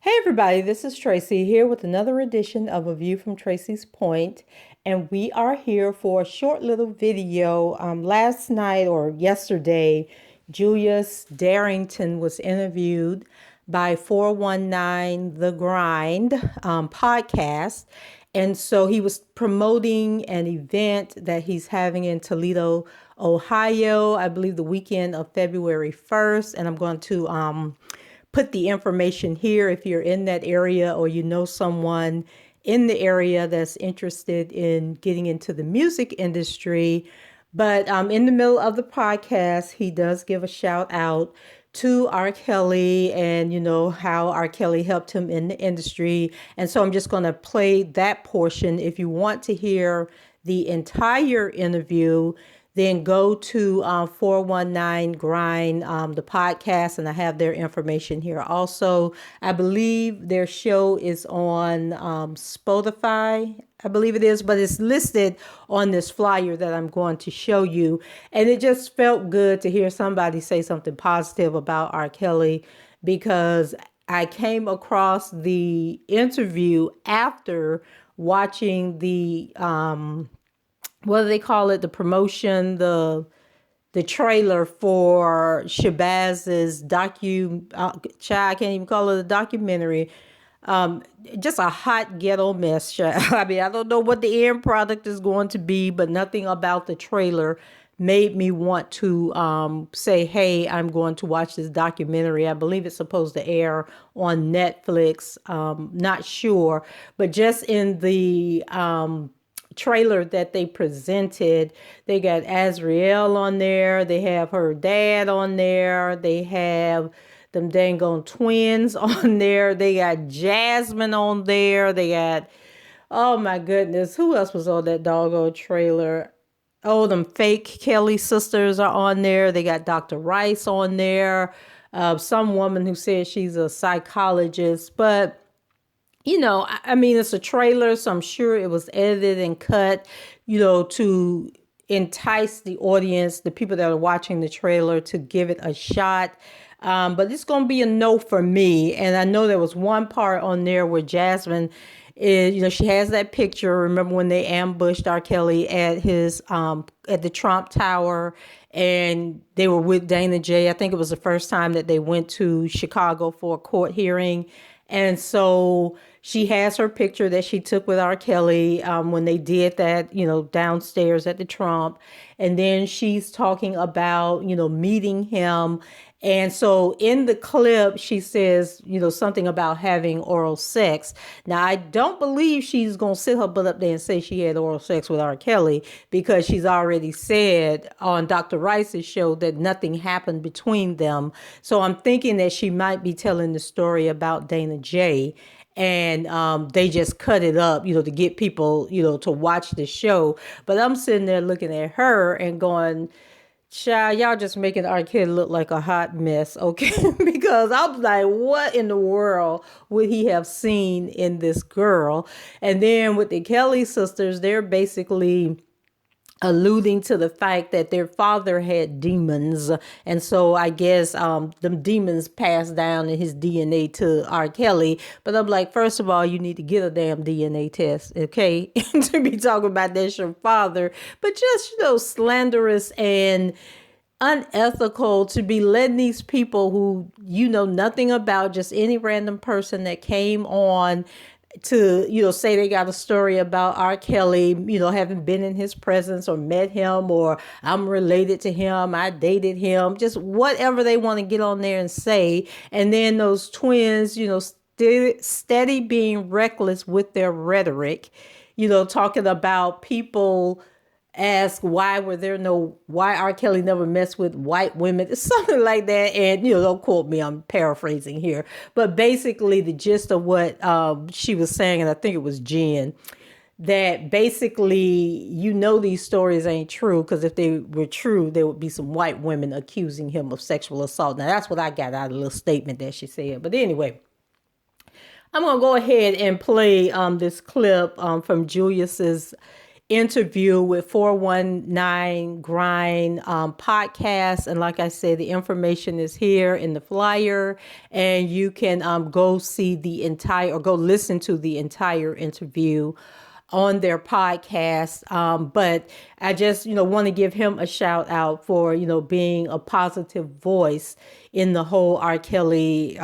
Hey everybody, this is Tracy here with another edition of A View from Tracy's Point, and we are here for a short little video. Last night or yesterday, Julius Darrington was interviewed by 419 The Grind podcast, and so he was promoting an event that he's having in Toledo, Ohio, I believe the weekend of February 1st, and I'm going to put the information here if you're in that area or you know someone in the area that's interested in getting into the music industry. But in the middle of the podcast, he does give a shout out to R. Kelly and, you know, how R. Kelly helped him in the industry. And so I'm just going to play that portion. If you want to hear the entire interview, then go to 419 Grind, the podcast, and I have their information here. Also, I believe their show is on Spotify, I believe it is, but it's listed on this flyer that I'm going to show you. And it just felt good to hear somebody say something positive about R. Kelly, because I came across the interview after watching the what do they call it? The promotion, the trailer for Shabazz's I can't even call it a documentary. Just a hot ghetto mess. I mean, I don't know what the end product is going to be, but nothing about the trailer made me want to say, hey, I'm going to watch this documentary. I believe it's supposed to air on Netflix. Not sure, but just in the trailer that they presented, they got Azriel on there, they have her dad on there, they have them dang on twins on there, they got Jasmine on there, they got, oh my goodness, who else was on that doggone trailer? Oh, them fake Kelly sisters are on there. They got Dr. Rice on there, some woman who says she's a psychologist. But you know, I mean, it's a trailer, so I'm sure it was edited and cut, you know, to entice the audience, the people that are watching the trailer, to give it a shot. But it's going to be a no for me. And I know there was one part on there where Jasmine is, you know, she has that picture. Remember when they ambushed R. Kelly at his, at the Trump Tower, and they were with Dana J. I think it was the first time that they went to Chicago for a court hearing. And so she has her picture that she took with R. Kelly when they did that, you know, downstairs at the Trump. And then she's talking about, you know, meeting him. And so in the clip, she says, you know, something about having oral sex. Now, I don't believe she's going to sit her butt up there and say she had oral sex with R. Kelly, because she's already said on Dr. Rice's show that nothing happened between them. So I'm thinking that she might be telling the story about Dana J. And they just cut it up, you know, to get people, you know, to watch the show. But I'm sitting there looking at her and going, child, y'all just making our kid look like a hot mess, okay? Because I'm like, what in the world would he have seen in this girl? And then with the Kelly sisters, they're basically alluding to the fact that their father had demons. And so I guess them demons passed down in his DNA to R. Kelly. But I'm like, first of all, you need to get a damn DNA test, okay? To be talking about that's your father. But just, you know, slanderous and unethical to be letting these people who you know nothing about, just any random person that came on to, you know, say they got a story about R. Kelly, you know, having been in his presence or met him, or I'm related to him, I dated him, just whatever they want to get on there and say. And then those twins, you know, steady being reckless with their rhetoric, you know, talking about people ask why R. Kelly never messed with white women, something like that. And, you know, don't quote me, I'm paraphrasing here. But basically the gist of what she was saying, and I think it was Jen, that basically, you know, these stories ain't true, because if they were true, there would be some white women accusing him of sexual assault. Now, that's what I got out of the little statement that she said. But anyway, I'm going to go ahead and play this clip from Julius's interview with 419 Grind podcast. And like I said, the information is here in the flyer, and you can go see the entire or go listen to the entire interview on their podcast. But I just, want to give him a shout out for, being a positive voice in the whole R. Kelly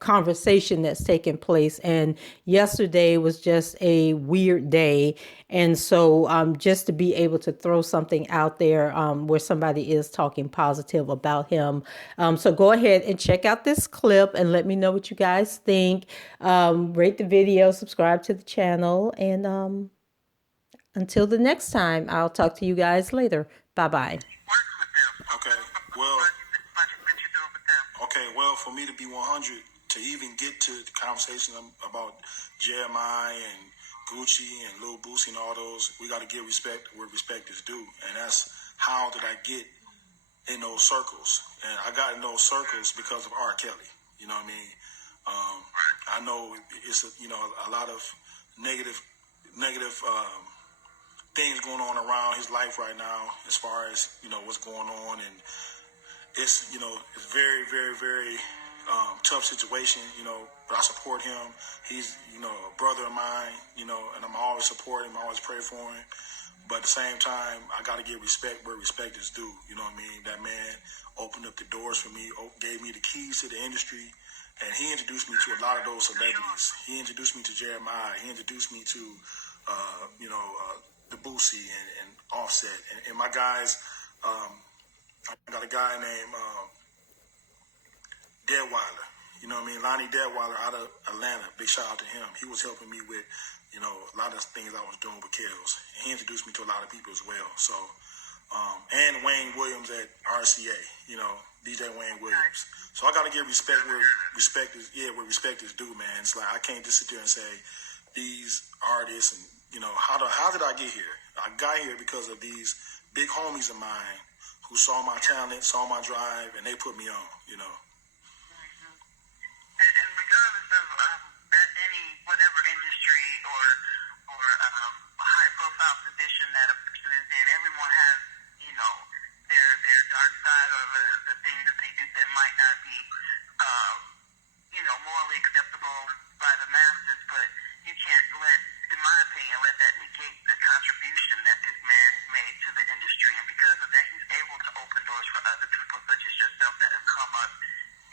conversation that's taken place. And yesterday was just a weird day. And so just to be able to throw something out there where somebody is talking positive about him. So go ahead and check out this clip and let me know what you guys think. Rate the video, subscribe to the channel, and until the next time, I'll talk to you guys later. Bye-bye. Okay, well, for me to be 100, to even get to the conversation about Jeremiah and Gucci and Lil Boosie and all those, we got to give respect where respect is due. And that's how did I get in those circles. And I got in those circles because of R. Kelly. You know what I mean? I know it's a lot of negative things going on around his life right now, as far as what's going on, and it's it's very, very, very tough situation. But I support him. He's a brother of mine. And I'm always support him. I always pray for him. But at the same time, I got to give respect where respect is due. You know what I mean? That man opened up the doors for me, gave me the keys to the industry. And he introduced me to a lot of those celebrities. He introduced me to Jeremiah. He introduced me to, the Boosie and Offset. And my guys, I got a guy named Deadweiler. You know what I mean? Lonnie Deadweiler out of Atlanta. Big shout out to him. He was helping me with, a lot of things I was doing with Kellz. And he introduced me to a lot of people as well. So, and Wayne Williams at RCA, DJ Wayne Williams. So I got to give respect where respect is due, man. It's like I can't just sit there and say these artists and how did I get here? I got here because of these big homies of mine who saw my talent, saw my drive, and they put me on. And regardless of any whatever industry or high profile position that a person is in, everyone has their dark side or the things that they do that might not be morally acceptable by the masses, but you can't in my opinion, let that negate the contribution that this man has made to the industry. And because of that, he's able to open doors for other people such as yourself that have come up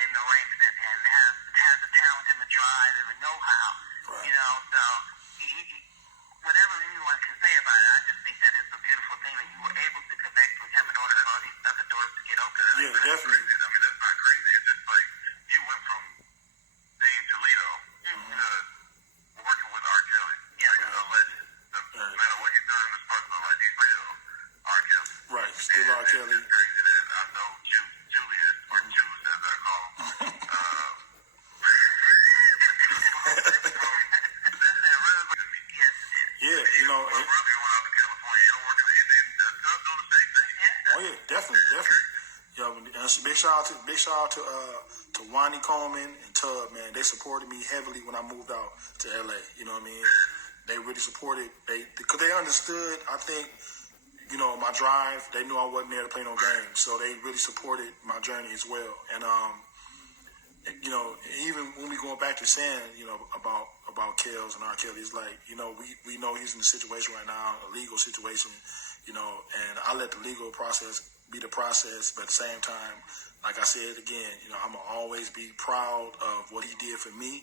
in the ranks and has the talent and the drive and the know-how. Right. So whatever anyone can say about it, I just think that it's a beautiful thing that you were able to connect with him in order for all these other doors to get open. Yeah, definitely. I mean, that's not crazy. It's just like you went from being Toledo to working with R. Kelly. Yeah. Like a legend. No matter what you've done in this personal life, he's still R. Kelly. Right, still R. Kelly. It's crazy that I know Julius, or Juice as I call him. Yeah, my brother went out to California. Y'all working and then Tub doing the same thing. Oh yeah, definitely. And big shout out to Wani Coleman and Tub, man. They supported me heavily when I moved out to LA. You know what I mean? They really supported. Because they understood. I think my drive. They knew I wasn't there to play no games, so they really supported my journey as well. And even when we going back to saying about Kellz and R. Kelly, it's like we know he's in a situation right now, a legal situation. And I let the legal process be the process, but at the same time, like I said again, I'm gonna always be proud of what he did for me,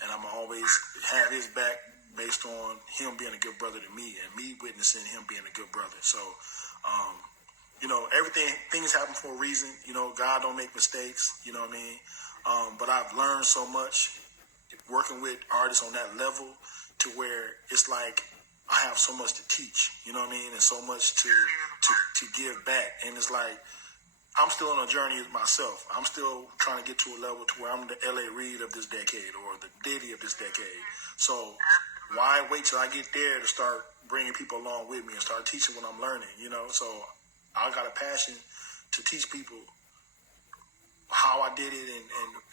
and I'm gonna always have his back based on him being a good brother to me and me witnessing him being a good brother. So, things happen for a reason. God don't make mistakes. You know what I mean? But I've learned so much working with artists on that level to where it's like I have so much to teach, you know what I mean, and so much to give back. And it's like I'm still on a journey myself. I'm still trying to get to a level to where I'm the L.A. Reid of this decade or the Diddy of this decade. So why wait till I get there to start bringing people along with me and start teaching what I'm learning, So I got a passion to teach people how I did it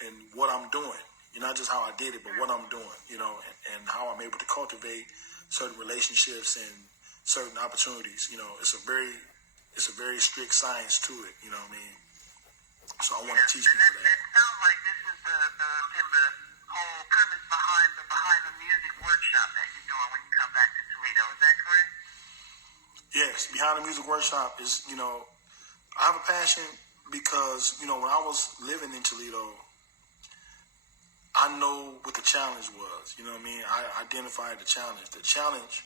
and what I'm doing. Not just how I did it, but what I'm doing, and how I'm able to cultivate certain relationships and certain opportunities. It's a very strict science to it. You know what I mean? So I want to teach people that. That sounds like this is the whole premise behind the music workshop that you're doing when you come back to Toledo. Is that correct? Yes, behind the music workshop is, I have a passion because, when I was living in Toledo, I know what the challenge was. You know what I mean? I identified the challenge. The challenge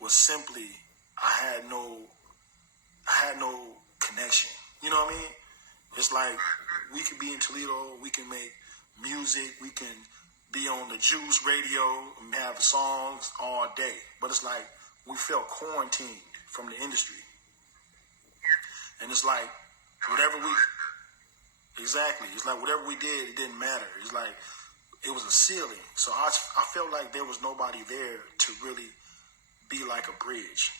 was simply I had no connection. You know what I mean? It's like we could be in Toledo, we can make music, we can be on the Juice radio and have songs all day. But it's like we felt quarantined from the industry. And it's like whatever we exactly, it's like whatever we did, it didn't matter. It's like it was a ceiling. So I felt like there was nobody there to really be like a bridge.